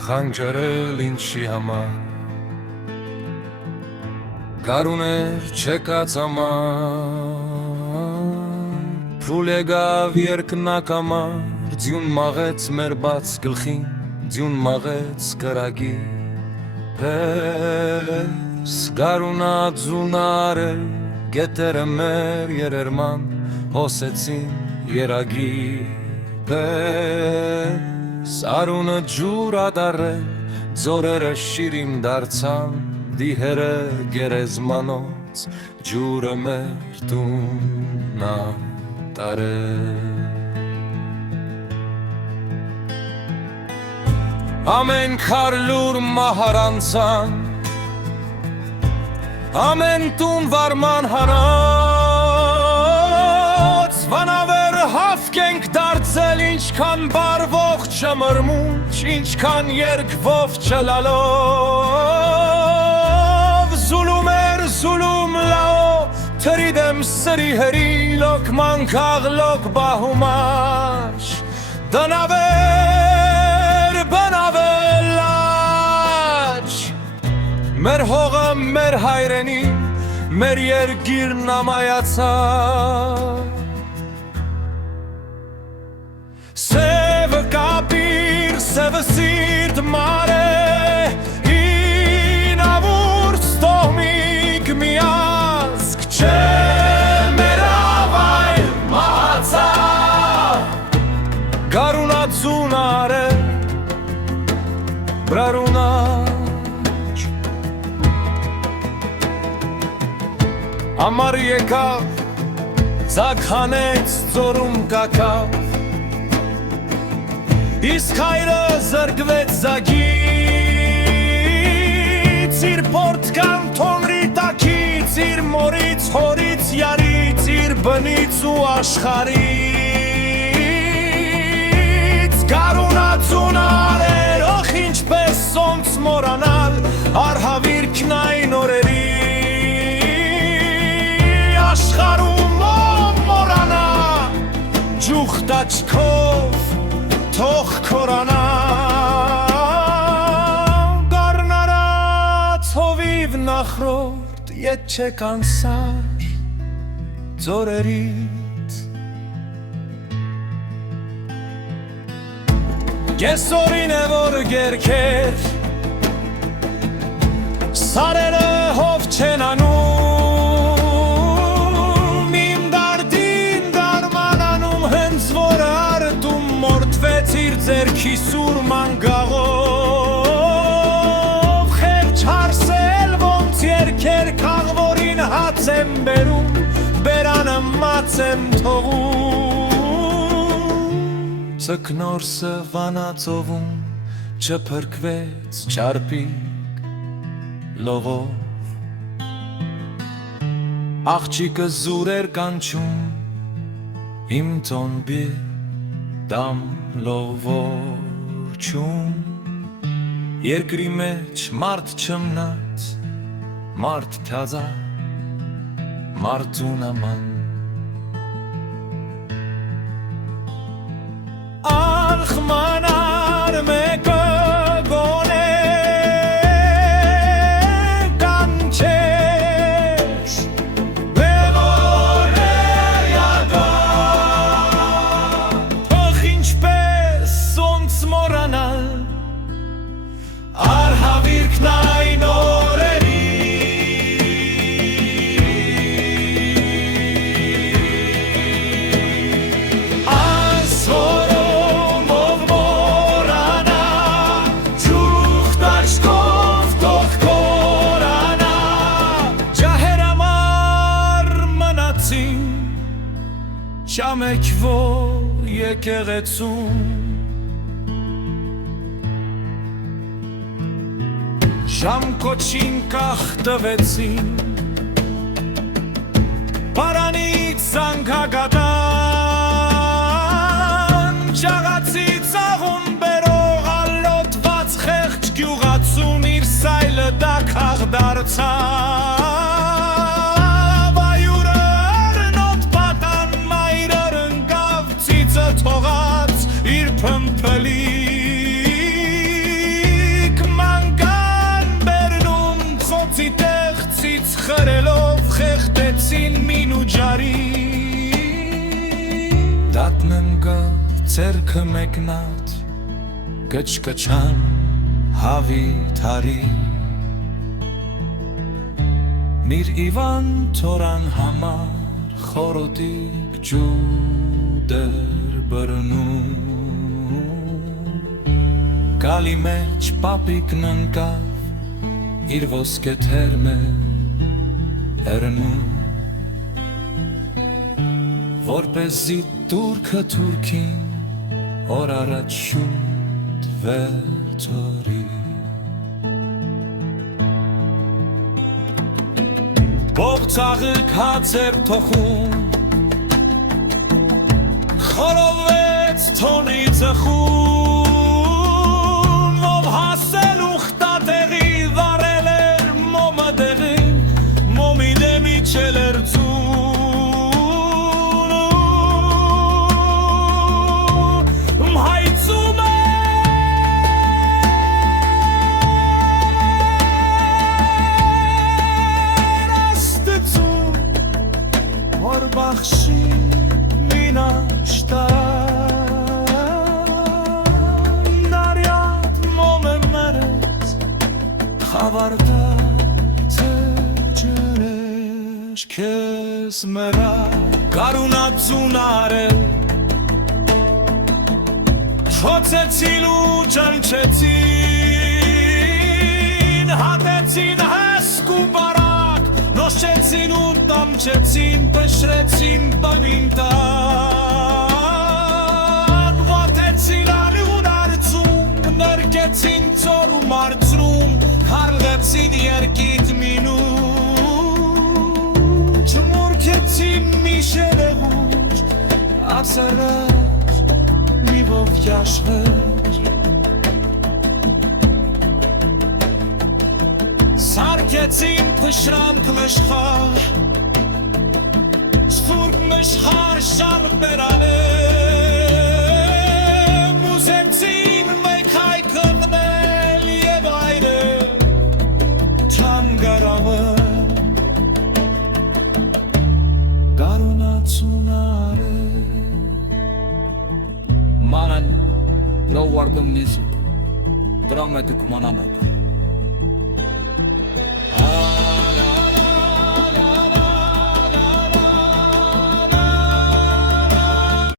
խանջարել ինչի համար Գարուներ չեկած ամար Փուլ եկավ երկնակամար Ձյուն մաղեց մեր բաց գլխին Ձյուն մաղեց կրագի Պես գարունա ձունար էր Գետերը մեր երերման հոսեցին երագի Պես արունը ջուր ադարել Ձորերը շիրիմ դարձան Դիհերը գերեզմանոց ջուրը մեր տունա տարել Ամեն քարլուր մահարանցան Ամեն տուն վարման հանած Վանավեր հավք ենք դարձել Ինչքան բարվող չմրմունջ Ինչքան երկվով չլալով Զուլում էր զուլում լավ Թրիդեմ սրի հրի Լոկման կաղլոկ բահումաշ Դնավեր բնավելաչ Մեր հողը մեր հայրենի Մեր երգիրն ամայացավ Սևը կապիր, սևը սիրտ մար է Ինավուրց տոհմիկ միասկ Չէ մեր ավայր մահացավ Գարունա ձունար է Բրարունաչ Ամար եկավ Ձակ հանեց ծորում կակավ Իսկ հայրը զրկվեց զագից Իր պորտկան թոնրի տակից Իր մորից, հորից, յարից Իր բնից ու աշխարից Գարունա ձունար էր Ոխ ինչպես սոնց մորանալ Արհավիրքն այն օրերի Աշխարում մորանա Ջուխտ աչքով Թող քորանա Գառնարած հովիվ նախրորդ Ետ չեք անսար Ձորերից Կեսորին է որ գերքեր Սարերը հով չեն անում Իմ դարդին դարմանանում Հենց որ արդում մորդվեց իր ձերքի սուրման գաղով Խեղճ հարսել ոնց երկեր կաղվորին հաց եմ բերում Բերանը մաց եմ թողում Ծկնորսը վանածովում չփրկվեց չարպիկ լողով Աղջիկը զուր էր կանչում իմ տոնբի դամ լողոչում Երկրի մեջ մարդ չմնաց մարդ թազա մարդուն աման Ալխմանար մեկը գոնե կանչես Բևորեր յագա Ախ ինչպես սոնց մորանալ Արհավիրքն այն օրերի Շամեքվոր եկեղեցում Շամ կոչին կախտվեցին Պարանից զանգագադան Ճաղացի ծաղուն բերող ալոտված խեղճ գյուղացուն Իր սայլը դակաղ դարձան Թողած իր փմփլի ջարի դատնեմ գա ձերքը մեկնած կչկչան հավի թարի Միր իվան թորան համար խորոտիկ ջուդեր բրնում Գալի մեջ պապիկն ընկավ իր ոսկե թերմե հերնում Որպեսզի տուրքը թուրքին օր առաջ շուտ վերթորի Ով ծաղիկ հացեր թոխում Խորովեց թոնի ծխում Ով հասել ուխտատեղի վարել էր մոմը դեղի Մոմի դեմի չել էր ձուն Հայցում Բախշի մինաշտան Նարյատ մոմը մերեց խավարդած ջրեշ կեզ մերա Կարունացուն արել Չոցեցին ու ճանչեցին Հատեցին հեսկ ու բարակ Նոշեցին ու տամչեցին, պշրեցին բանին տան Վատեցին արյուն արծում, նրկեցին ծոր ու մարծրում Քարլեցին երկիտ մինու Չմորքեցին մի շելեղուր, ասերեր մի ովք աշխեր Սարկեցին պշրանք մշխար Սուրկ մշխար շարկ բերալեմ Ուզեցին մեկ հայ կղնել և այրը Չամ գարավը Գարունացուն արը Մանան լով վարդում նիզի Դրամ է դուք մանանակ